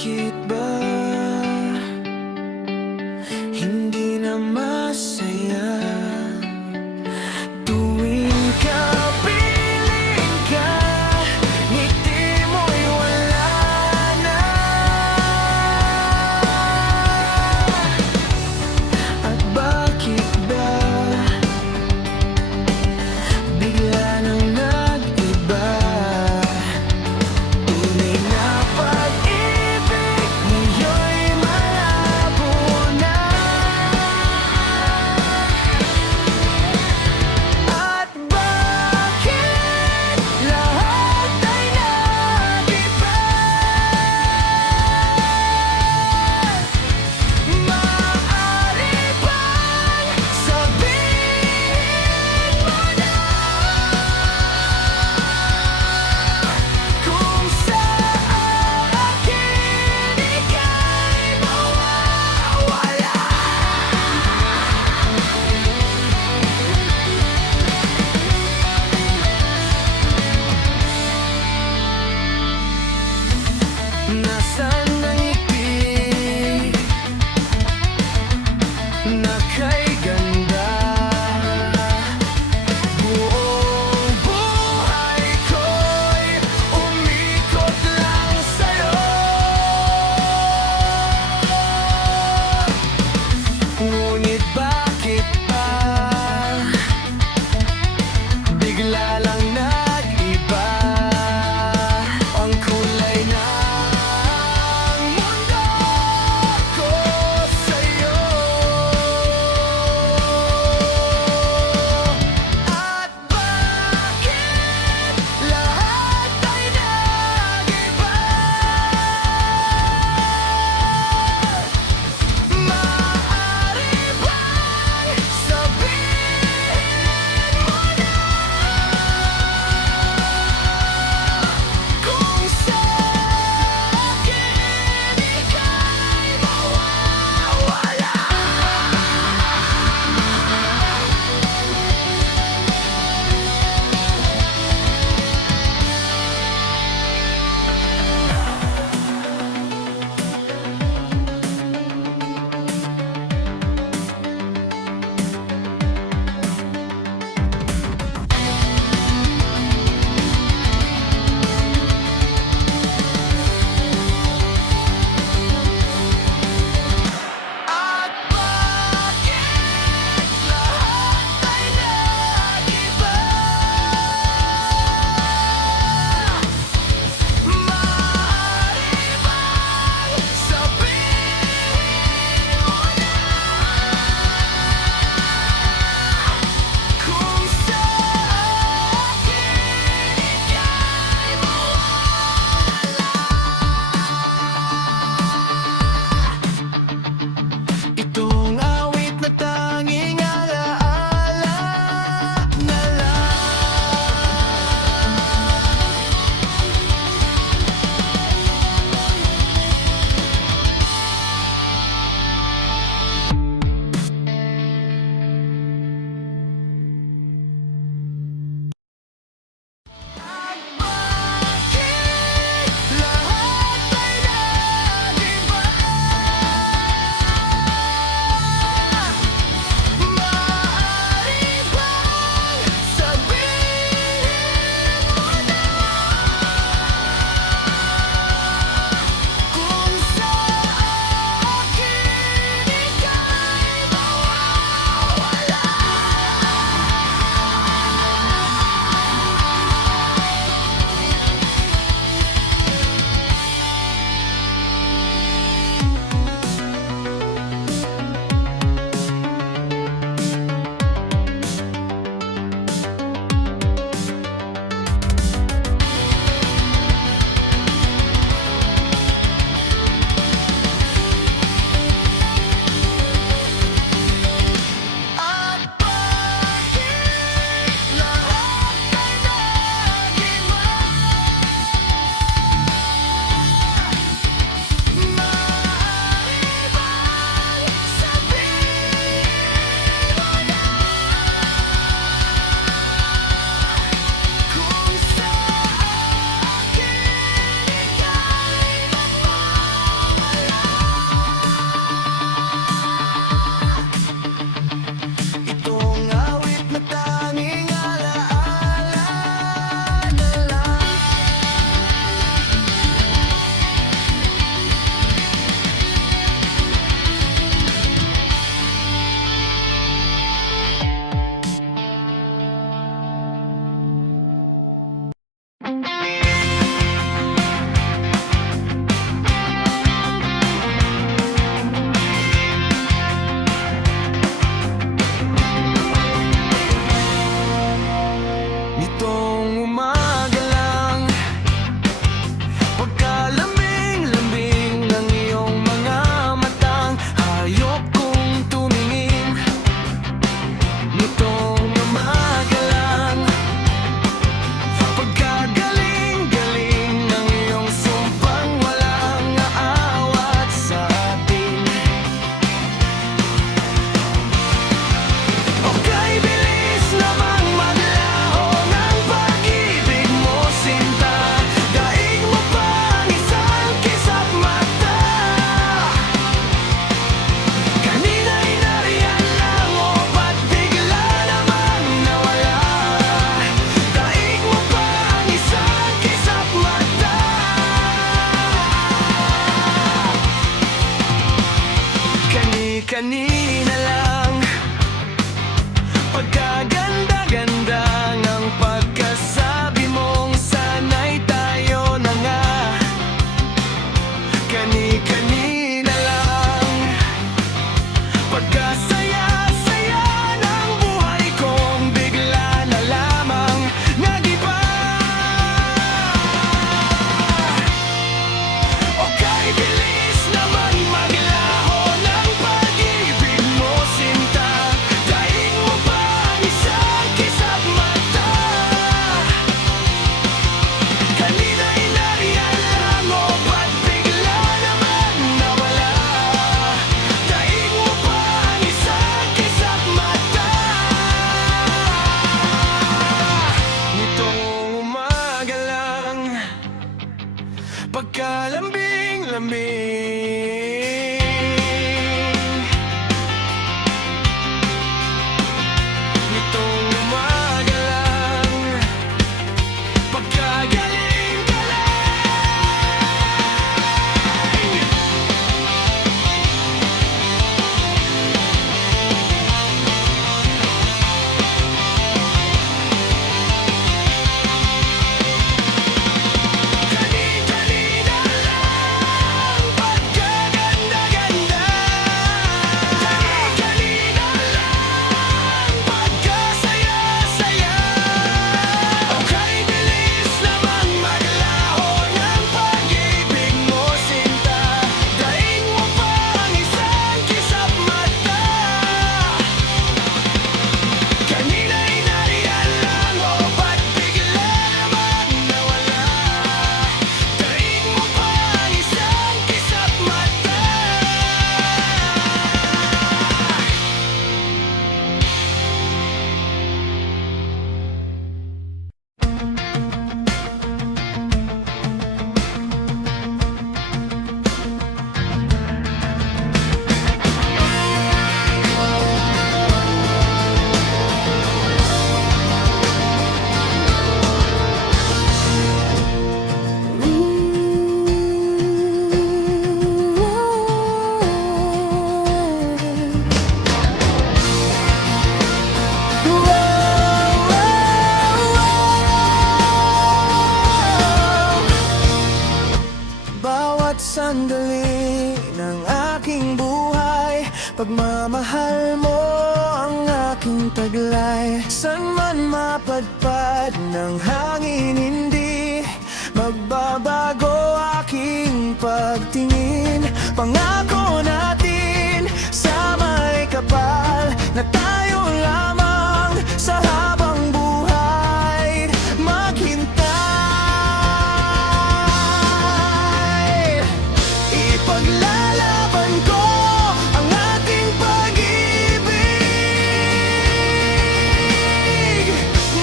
bakit ba hindi na masaya tuwing kapiling ka, ngiti mo'y wala na. At bakit ba bigla nang nag-iba? Tunay na pag-ibig mo Kani-kanina lang, pagkaganda-ganda ng pagkasabi mong sana'y tayo na nga. Kani-kanina lang, pagkasaya-saya ng buhay kong bigla na lamang nagiba. O kay bilis naman maglaho ng pag-ibig mo, sinta. Daig mo pa ang isang kisap mata. Kanina'y nariyan lang o ba't bigla naman nawala? Daig mo pa ang isang kisap mata. Nitong umaga lang, pagkalambing-lambing, nitong umaga lang, pagkagaling-galing. Kani-kanina lang, pagkaganda-ganda. Kani-kanina lang, pagkasaya-saya. O kay bilis naman maglaho ng pag-ibig mo, sinta. Daig mo pa ang isang kisap mata. Kanina'y nariyan lang o ba't bigla naman nawala? Daig mo pa ang isang kisap mata. Bawat sandali ng aking buhay, pagmamahal mo ang aking taglay. San man mapadpad ng hangin, hindi magbabago aking pagtingin. Pangako natin sa may kapal na tayo lamang sa habang buhay maghintay. Ipaglalaban ko ang ating pag-ibig.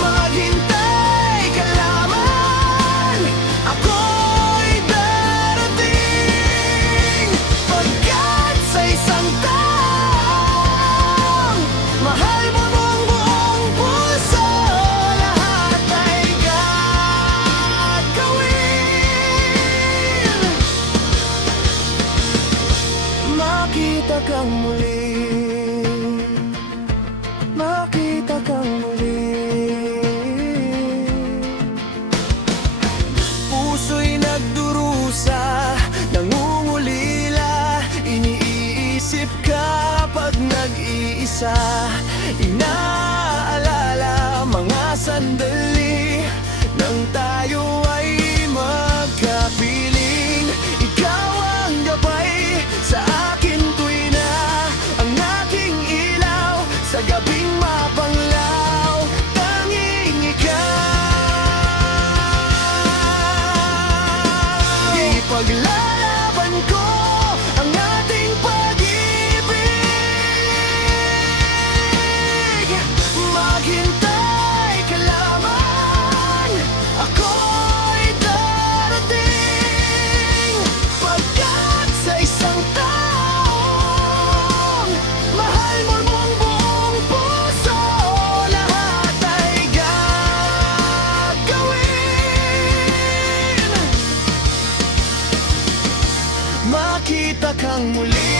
Maghintay ka lamang, ako'y darating. Pagkat sa isang taong mahal mo ng buong puso, lahat ay gagawin. Makita kang muli, makita kang muli. Puso'y nagdurusa, nangungulila, iniisip ka pag nag-iisa. Inaalala mga sandali nang tayo ay magkapiling. Ikaw ang gabay sa akin tuwi na ang aking ilaw sa gabing mapanglaw. Tanging ikaw. Ipaglalaban ko ang ating pag-ibig. Maghintay ka lamang, ako'y darating. Pagkat sa isang taong mahal mo mong buong puso, lahat ay gagawin. Makita kang muli,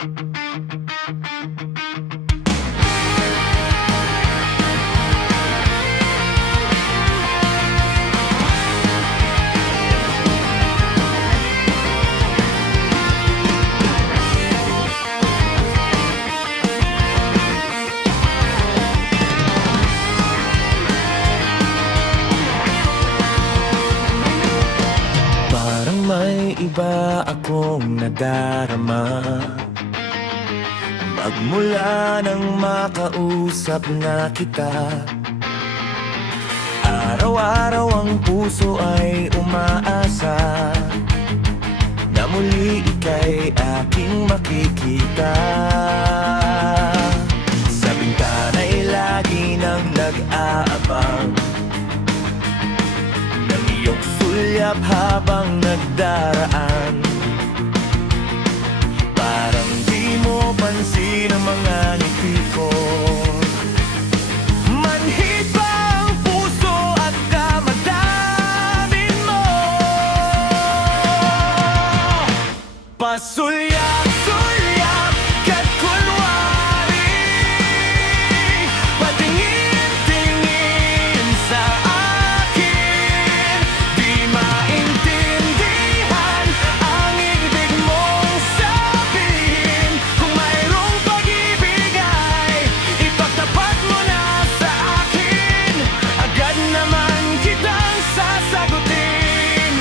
Parang may iba akong nadarama Magmula nang makausap na kita Araw-araw ang puso ay umaasa Na muli ika'y aking makikita Sa bintana'y lagi nang nag-aabang Ng iyong sulyap habang nagdaraan Parang di mo pansin ang mga ngiti ko Manhid ba ang puso at damdamin mo? Pasulyak-sulyak ka't kunwari Patingin-tingin sa akin Di maintindihan ang ibig mong sabihin Kung mayroong pag-ibig ay ipagtapat mo na sa akin Agad naman kitang sasagutin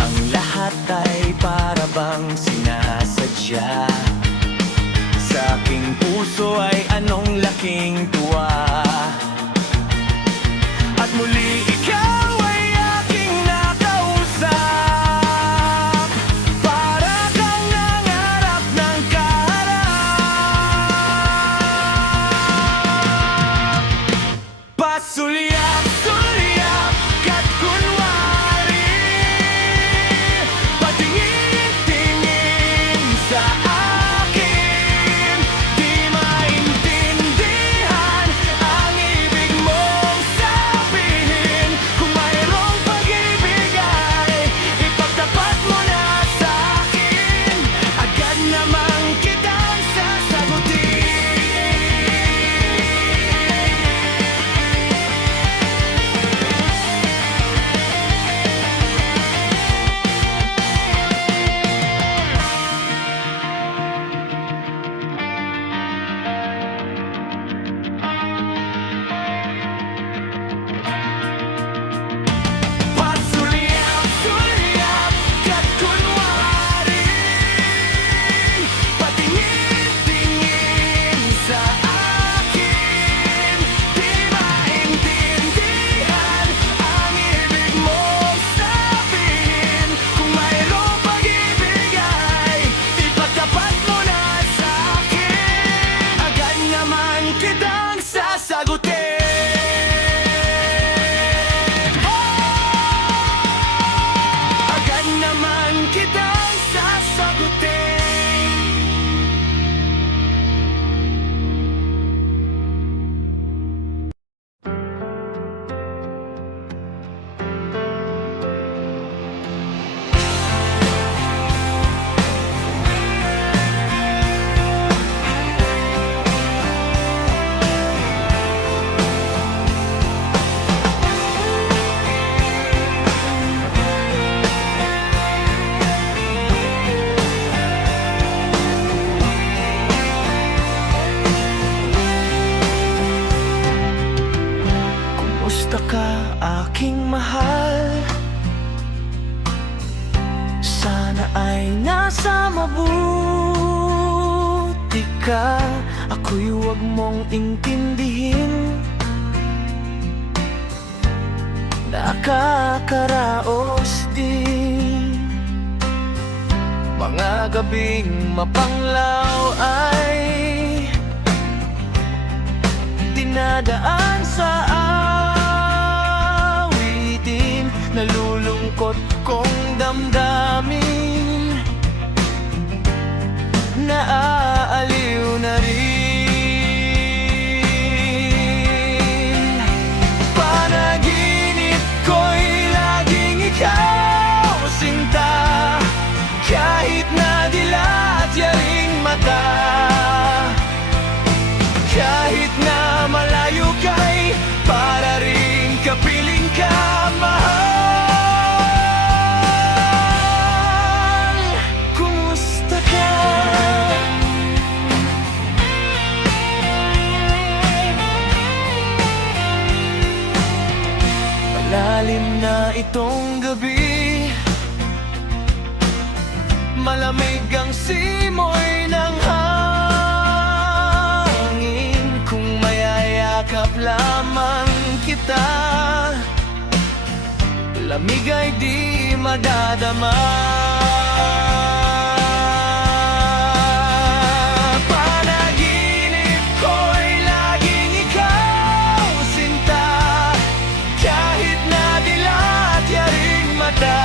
Ang lahat ay para bang sinasadya Sa aking puso ay anong laking tuwa At muli ikaw ay aking nakausap Para kang nangarap ng kaharap Pasulyak-sulyak ka't kunwari Patingin-tingin sa akin Di maintindihan ang ibig mong sabihin Kung mayroong pag-ibig ay ipagtapat mo na sa akin Agad naman kitang sasagutin Pasulyak-sulyak ka't kunwari Patingin-tingin sa akin Di maintindihan ang ibig mong sabihin Kung mayroong pag-ibig ay ipagtapat mo na sa akin Agad naman kitang sasagutin Agad naman kitang sasagutin Kumusta ka aking mahal? Sana ay nasa mabuti ka Ako'y huwag mong intindihin Nakakaraos din Mga gabing mapanglaw ay dinadaan sa awitin Nalulungkot kong damdamin Naaaliw na rin Panaginip ko'y laging ikaw, sinta Kahit na dilaw nitong gabi. Malamig ang simoy ng hangin. Kung mayayakap lamang kita, lamig ay di madadama. Panaginip ko'y laging ikaw, sinta. Kahit na dilat yaring mata,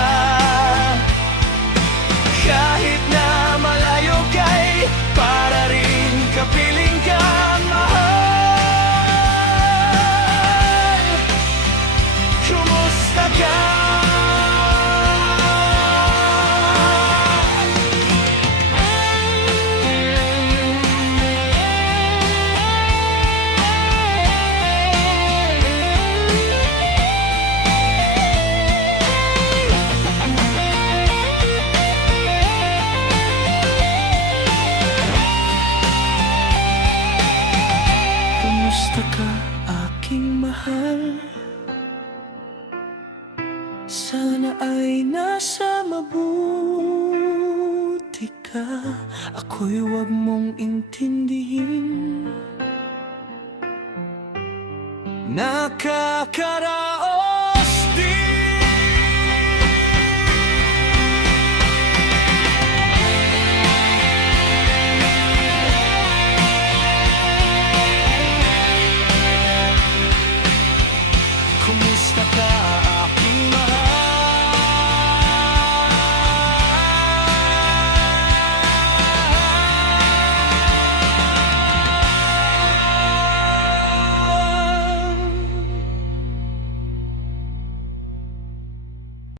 kahit na malayo kay para rin kapiling ka, mahal. Kumusta ka? Kumusta ka, aking mahal? Sana ay nasa mabuti ka. Ako'y huwag mong intindihin. Nakakaraos din